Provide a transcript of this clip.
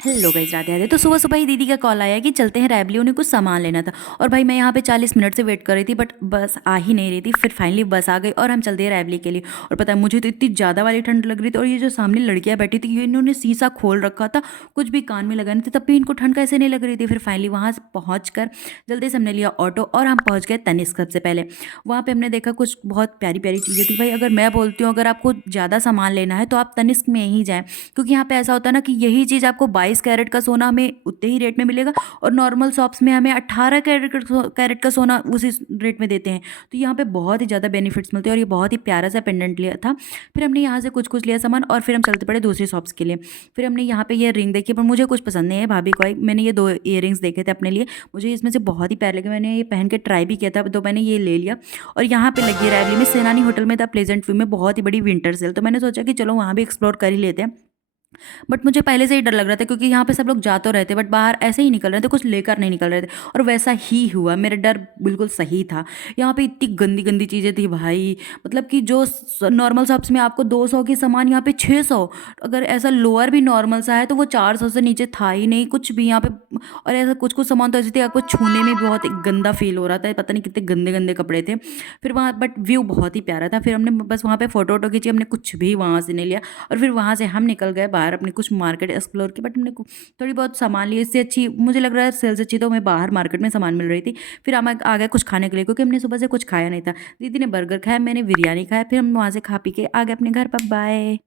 Hello guys, Radhe Radhe. तो सुबह सुबह ही दीदी का कॉल आया कि चलते हैं रैवली, उन्हें कुछ सामान लेना था। और भाई मैं यहाँ पे 40 मिनट से वेट कर रही थी, बट बस आ ही नहीं रही थी। फिर फाइनली बस आ गई और हम चल दिए रैवली के लिए। और पता है, मुझे तो इतनी ज़्यादा वाली ठंड लग रही थी, और ये जो सामने लड़कियाँ बैठी थी, ये इन्होंने शीशा खोल रखा था, कुछ भी कान में लगा नहीं था, तब भी इनको ठंड कैसे नहीं लग रही थी। फिर फाइनली वहाँ से पहुँच कर जल्दी से हमने लिया ऑटो और हम पहुँच गए तनिष्क। सबसे पहले वहाँ पे हमने देखा कुछ बहुत प्यारी प्यारी चीज़ें थी। भाई अगर मैं बोलती हूँ, अगर आपको ज़्यादा सामान लेना है तो आप तनिष्क में ही जाएँ, क्योंकि यहाँ पे ऐसा होता है ना कि यही चीज़ आपको 22 कैरेट का सोना हमें उतने ही रेट में मिलेगा, और नॉर्मल शॉप्स में हमें 18 कैरेट का सोना उसी रेट में देते हैं। तो यहाँ पे बहुत ही ज़्यादा बेनिफिट्स मिलते हैं, और ये बहुत ही प्यारा सा पेंडेंट लिया था। फिर हमने यहाँ से कुछ कुछ लिया सामान, और फिर हम चलते पड़े दूसरी शॉप्स के लिए। फिर हमने यहाँ पे ये रिंग देखी, पर मुझे कुछ पसंद नहीं है। भाभी को मैंने ये 2 इयररिंग्स देखे थे अपने लिए, मुझे इसमें से बहुत ही प्यारे लगे। मैंने ये पहन के ट्राई भी किया था, तो मैंने ये ले लिया। और यहाँ पे लगी है रैवली में, सेनानी होटल में था प्लेजेंट व्यू में, बहुत ही बड़ी विंटर सेल। तो मैंने सोचा कि चलो वहाँ भी एक्सप्लोर कर ही लेते हैं। बट मुझे पहले से ही डर लग रहा था, क्योंकि यहाँ पे सब लोग जा तो रहे थे, बट बाहर ऐसे ही निकल रहे थे, कुछ लेकर नहीं निकल रहे थे। और वैसा ही हुआ, मेरा डर बिल्कुल सही था। यहाँ पे इतनी गंदी गंदी चीज़ें थी भाई, मतलब कि जो नॉर्मल शॉप्स में आपको 200 की सामान, यहाँ पे 600। अगर ऐसा लोअर भी नॉर्मल सा है तो वो 400 से नीचे था ही नहीं कुछ भी यहाँ पे। और ऐसा कुछ कुछ सामान तो ऐसे थे, आपको छूने में बहुत एक गंदा फील हो रहा था, पता नहीं कितने गंदे गंदे कपड़े थे। फिर वहाँ बट व्यू बहुत ही प्यारा था। फिर हमने बस वहाँ पे फ़ोटो वोटो खींची, हमने कुछ भी वहाँ से नहीं लिया। और फिर वहाँ से हम निकल गए बाहर, अपने कुछ मार्केट एक्सप्लोर की, बट हमने थोड़ी बहुत सामान ली। इससे अच्छी मुझे लग रहा है, सेल से अच्छी तो हमें बाहर मार्केट में सामान मिल रही थी। फिर हम आ गए कुछ खाने के लिए, क्योंकि हमने सुबह से कुछ खाया नहीं था। दीदी ने बर्गर खाया, मैंने बिरयानी खाया। फिर हम वहाँ से खा पी के आ गए अपने घर पर। बाय।